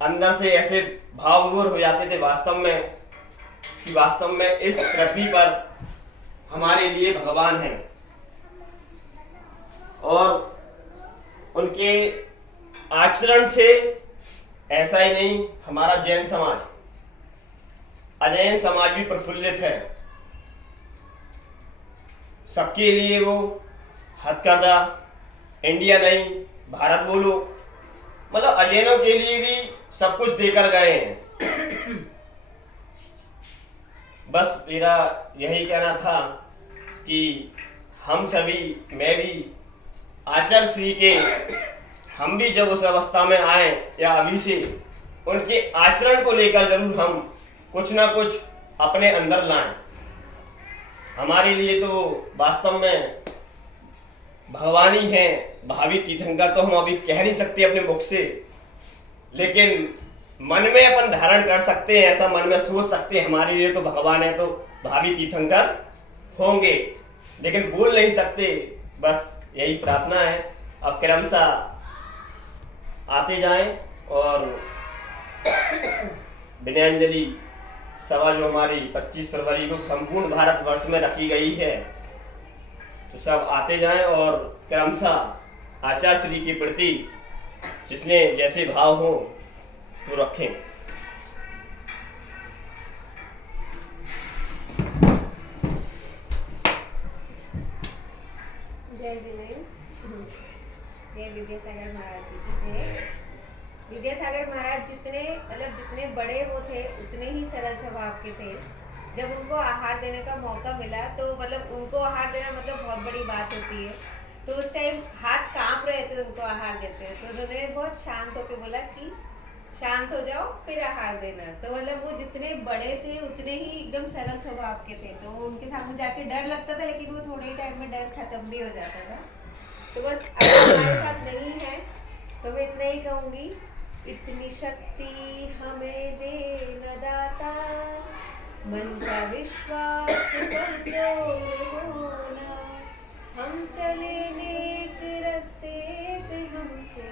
अंदर से ऐसे भाव विभोर हो जाते थे वास्तव में इस पृथ्वी पर हमारे लिए भगवान हैं और उनके आचरण से ऐसा ही नहीं, हमारा जैन समाज, अजैन समाज भी प्रफुल्लित है। सबके लिए वो हथकरघा, इंडिया नहीं भारत बोलो, मतलब अजैनों के लिए भी सब कुछ देकर गए हैं। बस मेरा यही कहना था कि हम सभी, मैं भी, आचार्य श्री के हम भी जब उस अवस्था में आए या अभी से उनके आचरण को लेकर जरूर हम कुछ ना कुछ अपने अंदर लाएं। हमारे लिए तो वास्तव में भगवान ही हैं। भावी तीर्थंकर तो हम अभी कह नहीं सकते अपने मुख से, लेकिन मन में अपन धारण कर सकते हैं, ऐसा मन में सोच सकते हैं हमारे लिए तो भगवान है, तो भावी तीर्थंकर होंगे, लेकिन बोल नहीं सकते। बस यही प्रार्थना है। अब क्रमशः आते जाएं और विनयांजलि सभा जो हमारी 25 फरवरी को संपूर्ण भारतवर्ष में रखी गई है, तो सब आते जाएं और क्रमशः आचार्य श्री के प्रति जिसने जैसे भाव हो वो रखें। जय जिनेन्द्र, जय विद्यासागर महाराज जी की जय। विद्यासागर महाराज जितने बड़े वो थे उतने ही सरल स्वभाव के थे। जब उनको आहार देने का मौका मिला तो उनको आहार देना बहुत बड़ी बात होती है। तो उस टाइम हाथ कांप रहे थे उनको आहार देते हैं, तो उन्होंने बहुत शांत होकर बोला कि शांत हो जाओ फिर आहार देना। तो वो जितने बड़े थे उतने ही एकदम सरल स्वभाव के थे। तो उनके सामने जाके डर लगता था, लेकिन वो थोड़े ही टाइम में डर खत्म भी हो जाता था। तो बस अगर हमारे साथ नहीं है तो मैं इतना ही कहूँगी, इतनी शक्ति हमें दे न दाता, मन का विश्वास कमजोर होना, हम चले नेक रास्ते पे हमसे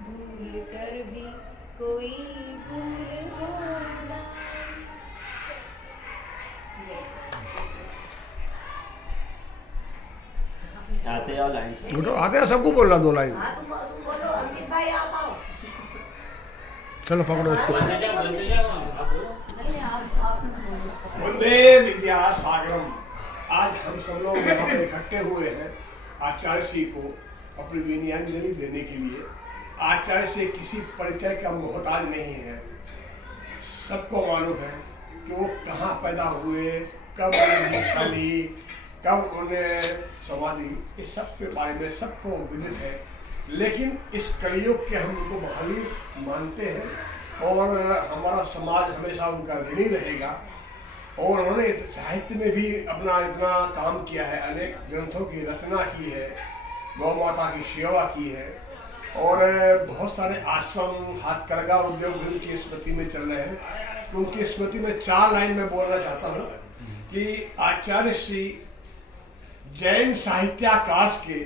भूल कर भी कोई भूल होना। आते जाओ लाइन से। तो आते हैं, सबको बोलना 2 लाइन। बोलो अंकित भाई आप आओ। चलो पकड़ो इसको। वंदे विद्यासागरम। आज हम सब लोग यहाँ पे इकट्ठे हुए हैं आचार्य श्री को अपनी विनयांजलि देने के लिए। आचार्य से किसी परिचय का मोहताज नहीं है। सबको मालूम है कि वो कहाँ पैदा हुए, कब उन्हें दीक्षा ली, कब उन्हें समाधि, इस सब के बारे में सबको विदित है। लेकिन इस कलयुग के हम उनको महावीर मानते हैं और हमारा समाज हमेशा उनका ऋणी रहेगा। और उन्होंने साहित्य में भी अपना इतना काम किया है, अनेक ग्रंथों की रचना की है, गौ माता की सेवा की है और बहुत सारे आश्रम, हाथकरघा उद्योग भी उनकी स्मृति में चल रहे हैं। उनकी स्मृति में 4 लाइन में बोलना चाहता हूँ कि आचार्य श्री जैन साहित्याकाश के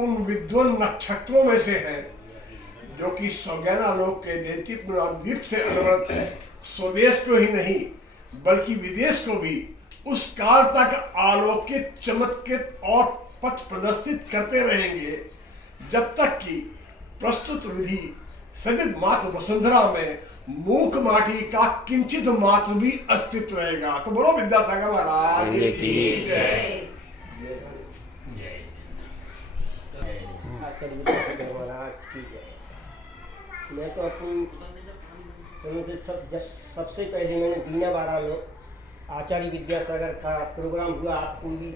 उन विद्वान नक्षत्रों में से हैं जो कि सौज्ञाना लोक के दैत्यद्वीप से अनवरत स्वदेश को ही नहीं बल्कि विदेश को भी उस काल तक आलोकित, चमत्कृत और पथ प्रदर्शित करते रहेंगे जब तक कि प्रस्तुत विधि सदित मात्र वसुंधरा में मूक माटी का किंचित मात्र भी अस्तित्व रहेगा। तो बोलो विद्यासागर महाराज की जय। मैं तो अपनी सबसे पहले मैंने बीना बारा में आचार्य विद्यासागर का प्रोग्राम हुआ, आपको भी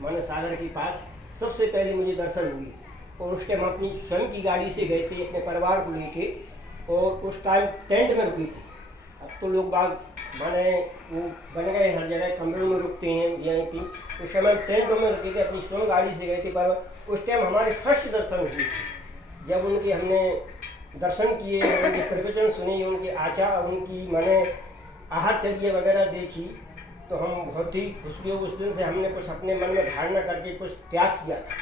माने सागर के पास सबसे पहले मुझे दर्शन हुए। और उस टाइम अपनी स्वयं की गाड़ी से गए थे अपने परिवार को लेके, और उस टाइम टेंट में रुकी थी। अब तो लोग बाग माने वो बन गए, हर जगह कमरों में रुकते हैं यहीं थी। उस समय टेंट में रुके थे, अपनी स्वयं गाड़ी से गए थे। पर उस टाइम हमारे फर्स्ट दर्शन हुए थे। जब उनके हमने दर्शन किए, उनके प्रवचन सुने, उनके आचार, उनकी माने आहारचर्या वगैरह देखी, तो हम बहुत ही खुश हुए। उस दिन से हमने कुछ अपने मन में धारणा करके कुछ त्याग किया था।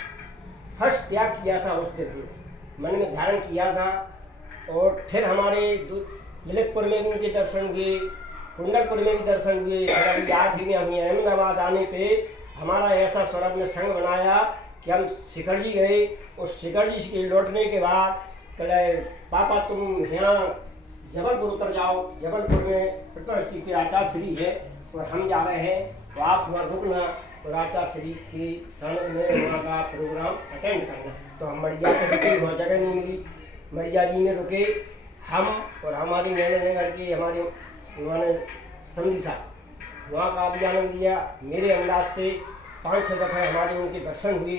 फर्स्ट त्याग किया था उस दिन हमने मन में धारण किया था। और फिर हमारे ललितपुर में भी उनके दर्शन हुए, कुंडलपुर में भी दर्शन हुए। अभी 8वीं में हमें अहमदाबाद आने पे हमारा ऐसा स्वप्न संग बनाया कि हम शिखर जी गए और शिखर जी के लौटने के बाद कहे पापा तुम यहाँ जबलपुर उतर जाओ, जबलपुर में प्रतिष्ठी के आचार्य श्री है और हम जा रहे हैं, तो आप वहाँ रुकना और आचार्य श्री के सामने में वहाँ का प्रोग्राम अटेंड करना। तो हम मड़िया पे रुके, वहाँ जगह नहीं मिली, मड़िया जी में रुके हम और हमारी नगर के हमारे उन्होंने समझी साहब वहाँ का भी आनंद लिया। मेरे अंदाज से 5-6 दफ़े हमारे उनके दर्शन हुए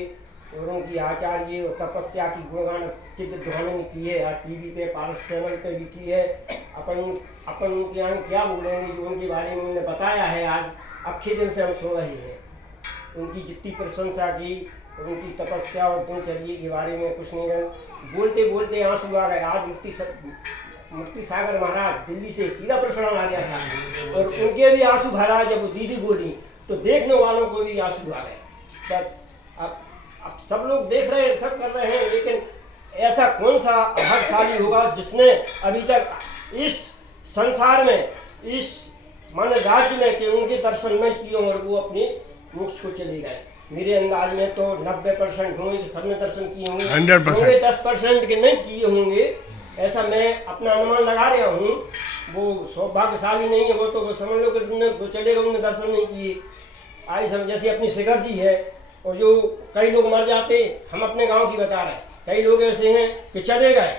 और उनकी आचार्य और तपस्या की गुणगान चित्र दुहाने ने की है, टीवी पे पारस चैनल पे भी की है। अपन उनके यहाँ क्या बोलेंगे जो उनके बारे में उन्होंने बताया है, आज अच्छे दिन से हम सुन रहे हैं उनकी जितनी प्रशंसा की, उनकी तपस्या और दिनचर्या के बारे में कुछ नहीं रहे। बोलते बोलते आंसू आ गए। आज मुक्ति सागर महाराज दिल्ली से सीधा प्रसारण आ गया था और उनके भी आंसू भरा जब वो दीदी बोली तो देखने वालों को भी आंसू आ गए। बस अब सब लोग देख रहे हैं, सब कर रहे हैं, लेकिन ऐसा कौन सा भाग्यशाली होगा जिसने अभी तक इस संसार में, इस माने राज्य में कि उनके दर्शन नहीं किए और वो अपने मोक्ष को चले गए। मेरे अंदाज में तो 90% होंगे कि सबने दर्शन किए होंगे, 100% 10% के नहीं किए होंगे, ऐसा मैं अपना अनुमान लगा रहा हूँ। वो सौभाग्यशाली नहीं है, वो तो समझ लो कि वो चलेगा, उन्होंने दर्शन नहीं किए। आई समझ जैसे अपनी शिखर जी है और जो कई लोग मर जाते, हम अपने गांव की बता रहे हैं, कई लोग ऐसे हैं कि चले गए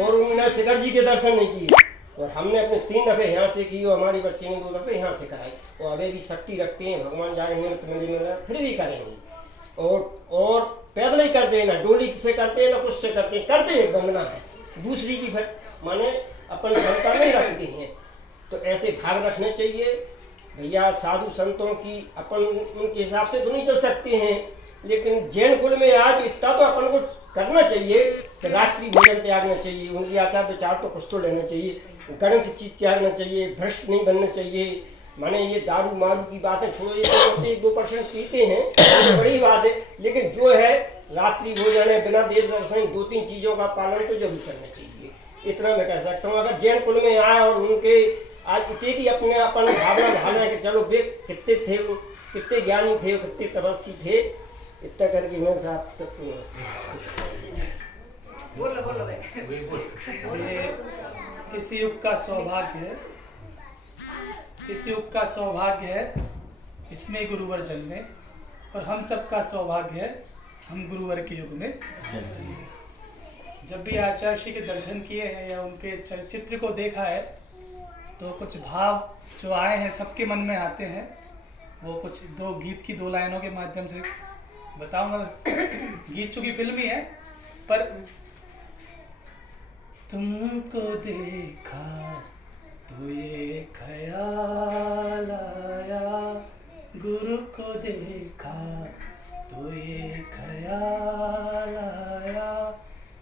और उन्होंने शिखर जी के दर्शन नहीं किए। और हमने अपने 3 दफ़े यहाँ से की और हमारी बच्चे ने 2 दफ़े यहाँ से कराई और अभी भी शक्ति रखते हैं, भगवान जाए निमित्त मिले फिर भी करेंगे। और पैदल ही करते हैं, ना डोली से करते हैं ना कुछ से करते हैं, करते हैं वंदना है दूसरी की फिर माने अपन क्षमता नहीं रखते हैं। तो ऐसे भाग रखने चाहिए भैया। साधु संतों की अपन उनके हिसाब से तो नहीं चल सकते हैं, लेकिन जैन कुल में आज इतना तो अपन को करना चाहिए कि रात्रि भोजन त्यागना चाहिए, उनके आचार विचार तो कुछ तो लेना चाहिए, गणित चीज त्यागना चाहिए, भ्रष्ट नहीं बनना चाहिए। माने ये दारू मारू की बातें छोड़ो, ये तो 1-2% पीते हैं, तो बड़ी बात है, लेकिन जो है रात्रि भोजन है, बिना देर दर्शन 2-3 चीज़ों का पालन तो जरूर करना चाहिए। इतना मैं कह सकता हूँ। अगर जैन कुल में आए और उनके आज इतने की अपने अपन भावना ढालना है कि चलो वे कितने थे, कितने ज्ञानी थे, कितने तपस्वी थे, इतना करके मैं साहब सबको इस युग का सौभाग्य है, इस युग का सौभाग्य है इसमें गुरुवर जन्मे और हम सबका सौभाग्य है हम गुरुवर के युग में जन्मे। जब भी आचार्य श्री के दर्शन किए हैं या उनके चलचित्र को देखा है तो कुछ भाव जो आए हैं सबके मन में आते हैं। वो कुछ 2 गीत की 2 लाइनों के माध्यम से बताऊंगा। गीत चूंकि फिल्मी है पर तुमको देखा तो ये ख्याल आया, गुरु को देखा तो ये ख्याल आया,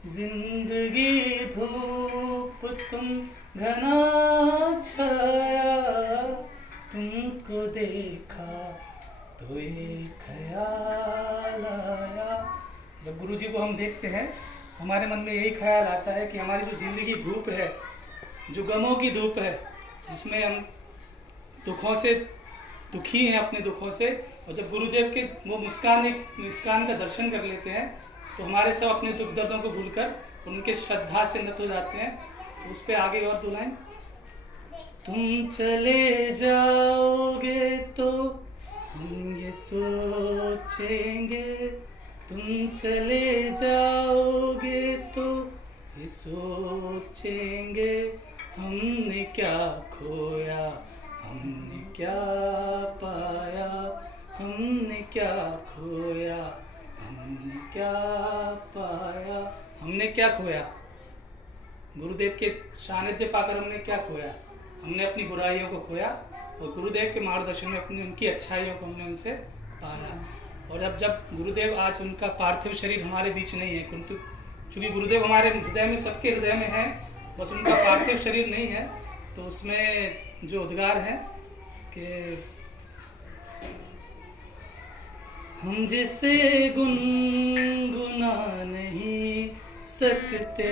जिंदगी धूप तुम घना छाया, तुमको देखा तो ये ख्याल आया। जब गुरु जी को हम देखते हैं हमारे मन में यही ख्याल आता है कि हमारी जो जिंदगी धूप है, जो गमों की धूप है, जिसमें हम दुखों से दुखी हैं, अपने दुखों से, और जब गुरुदेव के वो मुस्कान का दर्शन कर लेते हैं तो हमारे सब अपने दुख दर्दों को भूलकर उनके श्रद्धा से नत हो जाते हैं। तो उस पर आगे और 2 लाइन। तुम चले जाओगे तो हम ये सोचेंगे, तुम चले जाओगे तो ये सोचेंगे, हमने क्या खोया हमने क्या पाया, हमने क्या खोया हमने क्या पाया। हमने क्या खोया? गुरुदेव के सानिध्य पाकर हमने क्या खोया? हमने अपनी बुराइयों को खोया और गुरुदेव के मार्गदर्शन में अपनी उनकी अच्छाइयों को हमने उनसे पाया। और अब जब गुरुदेव आज उनका पार्थिव शरीर हमारे बीच नहीं है, किंतु चूँकि गुरुदेव हमारे हृदय में, सबके हृदय में है, बस उनका पार्थिव शरीर नहीं है, तो उसमें जो उद्गार है कि हम जिसे गुनगुना नहीं सकते,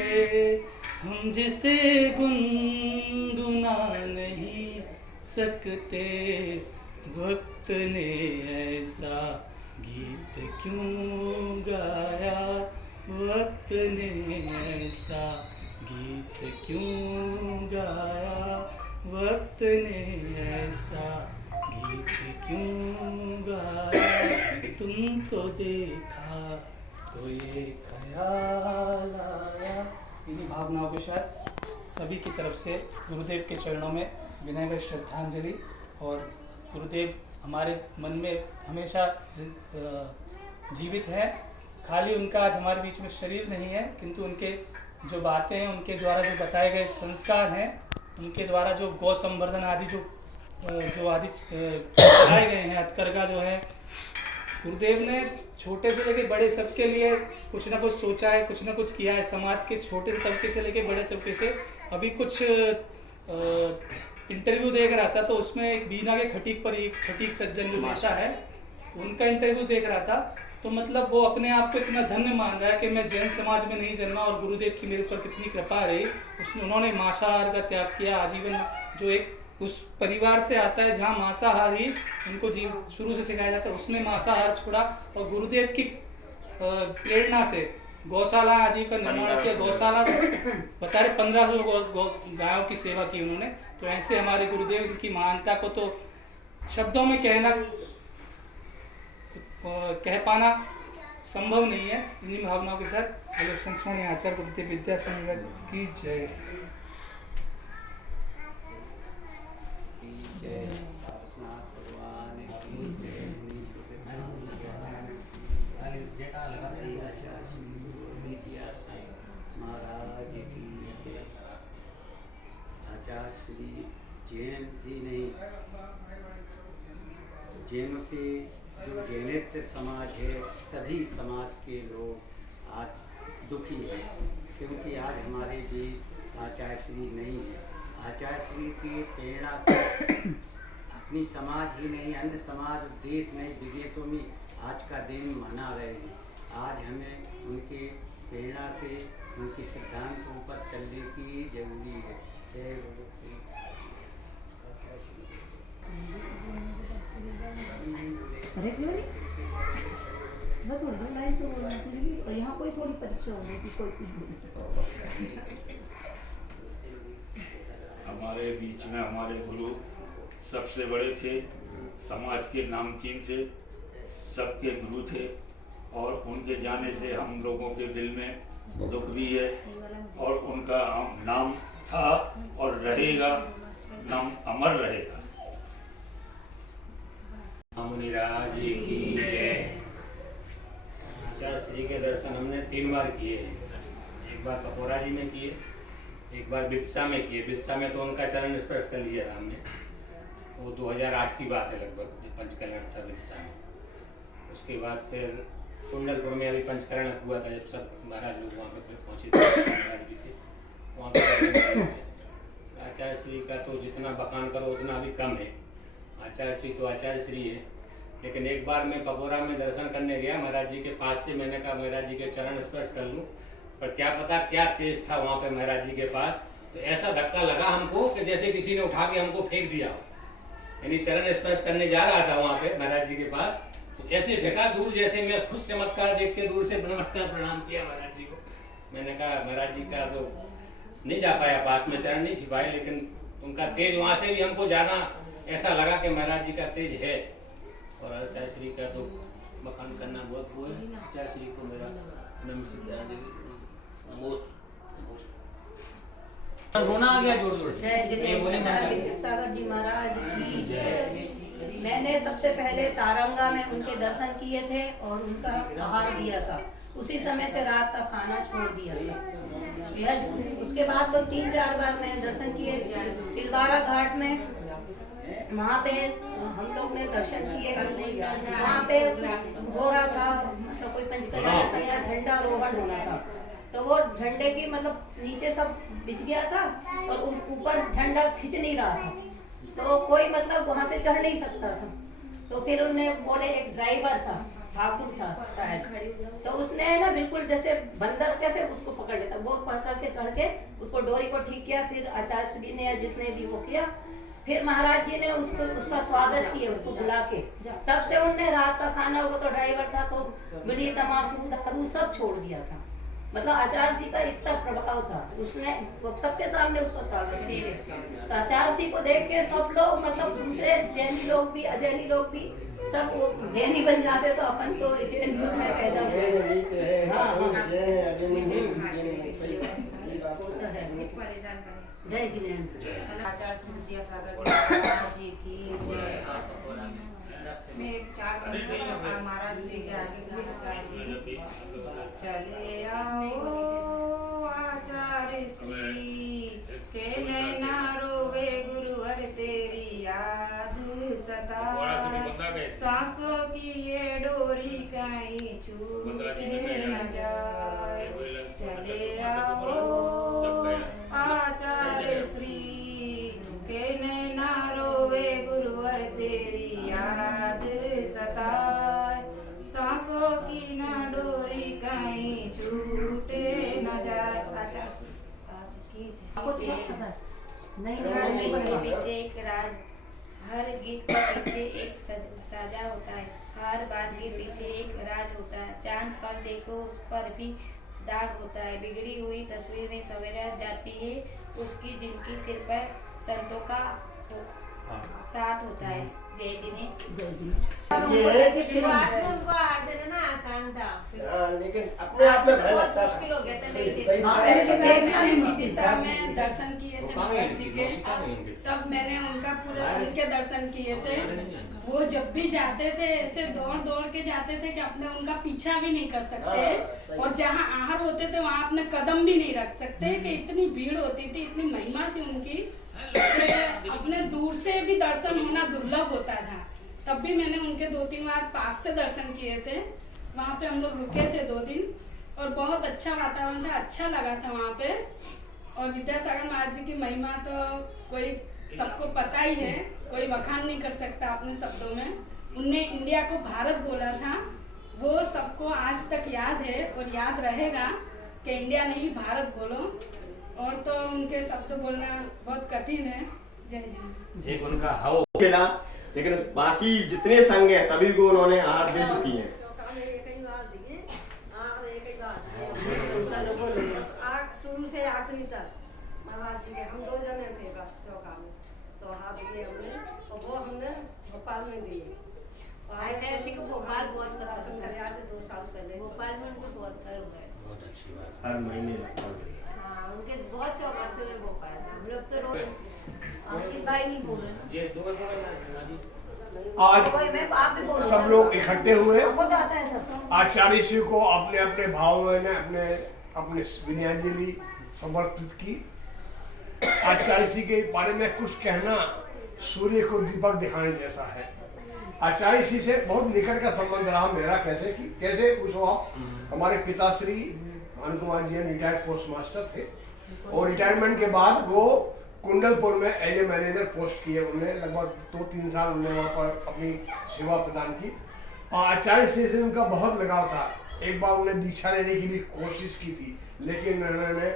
हम जिसे गुनगुना नहीं सकते, वक्त ने ऐसा गीत क्यों गाया, वक्त ने ऐसा गीत क्यों गाया, वक्त ने ऐसा गीत क्यों गाया, तुम तो देखा तो ये ख्याल आया। इन्हीं भावनाओं के साथ सभी की तरफ से गुरुदेव के चरणों में विनय व श्रद्धांजलि। और गुरुदेव हमारे मन में हमेशा जीवित है, खाली उनका आज हमारे बीच में शरीर नहीं है, किंतु उनके जो बातें हैं, उनके द्वारा जो बताए गए संस्कार हैं, उनके द्वारा जो गौ संवर्धन आदि जो आदि बताए गए हैं, हथकरघा जो है, गुरुदेव ने छोटे से लेकर बड़े सबके लिए कुछ ना कुछ सोचा है, कुछ ना कुछ किया है। समाज के छोटे तबके से लेकर बड़े तबके से, अभी कुछ इंटरव्यू देख रहा था तो उसमें एक बीना के खटीक पर एक खटीक सज्जन जो नेता है, उनका इंटरव्यू देख रहा था, तो मतलब वो अपने आप को इतना धन्य मान रहा है कि मैं जैन समाज में नहीं जन्मा और गुरुदेव की मेरे ऊपर कितनी कृपा रही। उन्होंने मांसाहार का त्याग किया आजीवन, जो एक उस परिवार से आता है जहाँ मांसाहार ही उनको शुरू से सिखाया जाता है, उसने मांसाहार छोड़ा और गुरुदेव की प्रेरणा से गौशाला आदि का निर्माण किया। गौशाला बता रहे 1500 गायों की सेवा की उन्होंने। तो ऐसे हमारे गुरुदेव, इनकी महानता को तो शब्दों में कह पाना संभव नहीं है। इन्हीं भावनाओं के साथ संस्मरणीय आचार्य गुरुदेव विद्यासागर की जय। आचार्य श्री जैन ही नहीं, जैनों से जो जैनेतर समाज है, सभी समाज के लोग आज दुखी हैं, क्योंकि आज हमारे भी आचार्य श्री नहीं है। आचार्य श्री की प्रेरणा से अपनी समाज ही नहीं, अन्य समाज, देश नहीं, विदेशों में आज का दिन मना रहे हैं। आज हमें उनके प्रेरणा से, उनके सिद्धांतों पर चलने की जरूरी है। जय गुरु। अरे क्यों नहीं? मैं थोड़ी लाइन तो बोलना थी, और यहाँ कोई थोड़ी परीक्षा होगी कि कोई हमारे बीच में हमारे गुरु सबसे बड़े थे, समाज के नामचीन थे, सबके गुरु थे, और उनके जाने से हम लोगों के दिल में दुख भी है, और उनका नाम था और रहेगा, नाम अमर रहेगा। मुनिराज की जय। आचार्य श्री के दर्शन हमने 3 बार किए हैं। एक बार कपोरा जी में किए, एक बार बिरसा में किए। बिरसा में तो उनका चरण स्पर्श कर लिया था हमने, वो 2008 की बात है लगभग, पंचकरण था बिरसा में। उसके बाद फिर कुंडलपुर में अभी पंचकरण हुआ था, जब सब महाराज लोग वहाँ पे पहुँचे थे, महाराज भी थे वहाँ पे। आचार्य श्री का तो जितना बखान करो उतना भी कम है। आचार्य श्री तो आचार्य श्री है। लेकिन एक बार मैं पपोरा में दर्शन करने गया महाराज जी के पास से, मैंने कहा महाराज जी के चरण स्पर्श कर लूँ, पर क्या पता क्या तेज था वहाँ पे महाराज जी के पास, तो ऐसा धक्का लगा हमको कि जैसे किसी ने उठा के हमको फेंक दिया हो। यानी चरण स्पर्श करने जा रहा था वहाँ पे महाराज जी के पास, तो ऐसे फेंका दूर, जैसे मैं खुद चमत्कार देख के दूर से नमस्कार प्रणाम किया महाराज जी को। मैंने कहा महाराज जी का तो नहीं जा पाया पास में, चरण नहीं छिपाए, लेकिन उनका तेज वहाँ से भी हमको ज़्यादा ऐसा लगा कि महाराज जी का तेज है। और आचार्य श्री का तो बखान करना बहुत वो है। आचार्य श्री को मेरा रोना आ गया जोर जोर। विद्यासागर जी महाराज की जय। मैंने सबसे पहले तारंगा में उनके दर्शन किए थे और उनका आहार दिया था। उसी समय से रात का खाना छोड़ दिया था। उसके बाद तो 3-4 बार मैंने दर्शन किए तिलवारा घाट में, वहाँ पे हम लोग ने दर्शन किए। वहाँ पे कुछ हो रहा था, मतलब कोई पंचकल्याण था या झंडा रोहण होना था, तो वो झंडे की मतलब नीचे सब बिछ गया था और ऊपर झंडा खिंच नहीं रहा था, तो कोई मतलब वहाँ से चढ़ नहीं सकता था। तो फिर उन्होंने बोले, एक ड्राइवर था ठाकुर था शायद, तो उसने ना बिल्कुल जैसे बंदर कैसे उसको पकड़ लेता, वो पकड़ करके चढ़ के उसको डोरी को ठीक किया। फिर आचार्य श्री ने या जिसने भी वो किया, फिर महाराज जी ने उसको उसका स्वागत किया, उसको बुला के। तब से उनने रात का खाना, वो तो ड्राइवर था, तो बीड़ी तम्बाकू दारू सब छोड़ दिया था। मतलब आचार्य जी का इतना प्रभाव था, उसने सबके सामने उसका स्वागत किया। तो आचार्य जी को देख के सब लोग, मतलब दूसरे जैनी लोग भी, अजैनी लोग भी, सब वो जैनी बन जाते। तो अपन तो जैन में पैदा हुए। जय जिनेन्द्र। आचार्य श्री विद्यासागर जी की जय। मैं 4 मिनट महाराज जी के आगे गाना चाहती हूँ। चले आओ आचार्य श्री के नैना रोवे गुरुवर तेरी याद सताए, सांसों की ये डोरी कहीं छूटे न जाए। चले आओ आचार्य श्री के नैना रोवे गुरुवर तेरी याद सताए, सांसों की न डोरी कहीं छूटे न जाए। आचार्य श्री आज की जय। नहीं के पीछे एक राज, हर गीत के पीछे एक साजा होता है, हर बात के पीछे एक राज होता है। चांद पर देखो उस पर भी दाग होता है, बिगड़ी हुई तस्वीरें सवेरा जाती है उसकी, जिनकी सिर पर संतों का साथ होता है। जय जी ने जय जी। उनको हाथ देना ना आसान था, लेकिन अपने आप में भय लगता मुश्किल हो गया था, नहीं विदिशा में दर्शन किए थे महाराज जी के, तब मैंने उनका पूरे सिर के दर्शन किए थे। वो जब भी जाते थे ऐसे दौड़ दौड़ के जाते थे कि अपने उनका पीछा भी नहीं कर सकते, और जहाँ आहर होते थे वहाँ अपने कदम भी नहीं रख सकते, कि इतनी भीड़ होती थी, इतनी महिमा थी उनकी, अपने दूर से भी दर्शन होना दुर्लभ होता था। तब भी मैंने उनके 2-3 बार पास से दर्शन किए थे। वहाँ पे हम लोग रुके थे 2 दिन, और बहुत अच्छा वातावरण था, अच्छा लगा था वहाँ पे। और विद्यासागर महाराज जी की महिमा तो कोई सबको पता ही है, कोई बखान नहीं कर सकता अपने शब्दों में। उनने इंडिया को भारत बोला था, वो सबको आज तक याद है और याद रहेगा कि इंडिया नहीं भारत बोलो। और तो उनके शब्द बोलना बहुत कठिन है। जय जी। एक उनका हाव मिला, लेकिन बाकी जितने संघ है सभी को उन्होंने हाथ दे चुकी है। शुरू से आखिरी तक महाराज जी के हम 2 जने थे बस चौका में, तो हाथ दिए हमने, और वो हमने भोपाल में दिए। आचार्य श्री को भोपाल बहुत पसंद करे, आज 2 साल पहले भोपाल में उनको बहुत गर्व है। बहुत अच्छी बात। हर महीने हाँ, उनके बहुत चौपासे हुए भोपाल। हम लोग तो रोज अंकित भाई नहीं बोल रहे। ये दो आज आप भी बोलो। सब लोग इकट्ठे हुए, हमको तो आता है सब। आचार्य श्री को अपने अपने भाव में अपने विनयाञ्जलि समर्पित की। आचार्य श्री के बारे में कुछ कहना सूर्य को दीपक दिखाने जैसा है। आचार्य श्री से बहुत निकट का संबंध रहा मेरा। कैसे पूछो आप। हमारे पिताश्री Bhanu Kumar ji retired post master थे, और रिटायरमेंट के बाद वो कुंडलपुर में एज ए मैनेजर पोस्ट किए। उन्होंने लगभग 2-3 साल उन्होंने वहाँ पर अपनी सेवा प्रदान की, और आचार्य श्री से उनका बहुत लगाव था। एक बार उन्हें दीक्षा लेने की भी कोशिश की थी, लेकिन उन्होंने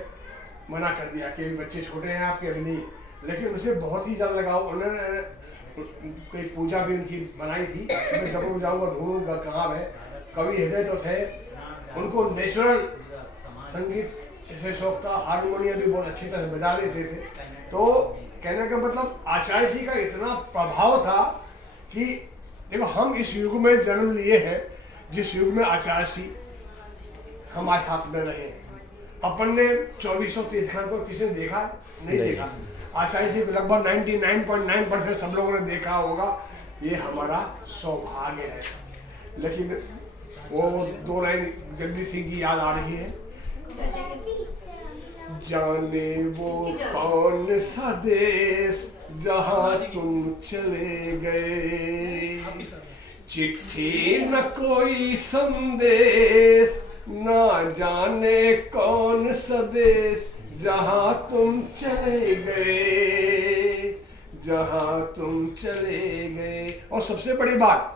मना कर दिया कि बच्चे छोटे हैं आपके, अभी नहीं। लेकिन उनसे बहुत ही ज़्यादा लगाव। उन्होंने कोई पूजा भी उनकी बनाई थी, मैं जब जाऊँगा ढूंढूंगा कहाँ है। कवि हृदय तो थे, उनको नेचुरल संगीत से शौक था, हारमोनियम भी बहुत अच्छी तरह बजा लेते थे। तो कहने का मतलब आचार्य जी का इतना प्रभाव था कि देखो हम इस युग में जन्म लिए हैं, जिस युग में आचार्य जी हमारे साथ में रहे। अपन ने 2400 तीर्थंकर को किसी ने देखा नहीं देखा। आचार्य जी लगभग 99.9% सब लोगों ने देखा होगा। ये हमारा सौभाग्य है। लेकिन वो 2 लाइन जगदीश सिंह की याद आ रही है। जाने वो कौन सा देश जहाँ तुम चले गए, चिट्ठी न कोई संदेश, ना जाने कौन सा देश जहाँ तुम चले गए, जहाँ तुम चले गए। और सबसे बड़ी बात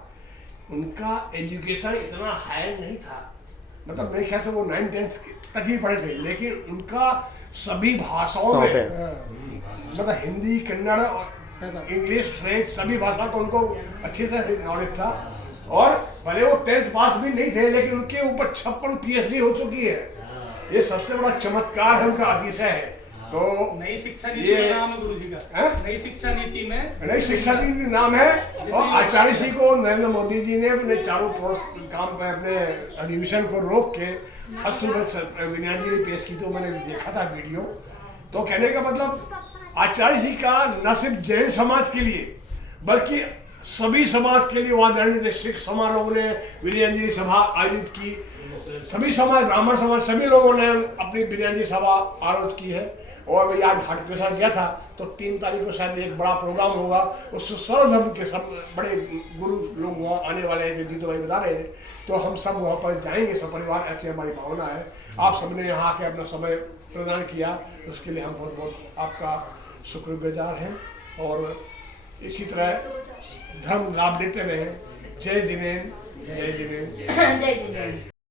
उनका एजुकेशन इतना हाई नहीं था, मतलब मेरे ख्याल से वो 9th-10th तक ही पढ़े थे, लेकिन उनका सभी भाषाओं में मतलब हिंदी, कन्नड़ और इंग्लिश, फ्रेंच सभी भाषा का उनको अच्छे से नॉलेज था। और भले वो 10th पास भी नहीं थे, लेकिन उनके ऊपर 56 PhD हो चुकी है। ये सबसे बड़ा चमत्कार है, उनका अतिशय है। तो नई शिक्षा नीति का नाम है गुरुजी का, नई शिक्षा नीति में नई शिक्षा नीति नाम है। और आचार्य जी को नरेंद्र मोदी जी ने अपने चारों काम पे अपने अधिवेशन को रोक के सुबह विनय जी ने पेश की, तो मैंने देखा था वीडियो। तो कहने का मतलब आचार्य जी का न सिर्फ जैन समाज के लिए बल्कि सभी समाज के लिए वहाँ दंडित सिख समारोह ने विनयांजलि सभा आयोजित की, सभी समाज, ब्राह्मण समाज, सभी लोगों ने अपनी विनयांजलि सभा आयोजित की है। और मैं आज हाट के साथ गया था, तो 3 तारीख को शायद एक बड़ा प्रोग्राम होगा, उससे सर्व धर्म के सब बड़े गुरु लोग वहाँ आने वाले थे, जीतो भाई बता रहे थे। तो हम सब वहाँ पर जाएंगे सपरिवार, ऐसी हमारी भावना है। आप सबने यहाँ आके अपना समय प्रदान किया, उसके लिए हम बहुत बहुत आपका शुक्रगुजार हैं। और इसी तरह धर्म लाभ लेते रहें। जय जिनेन्द्र, जय जिनेन्द्र। जय जिनेन्द्र।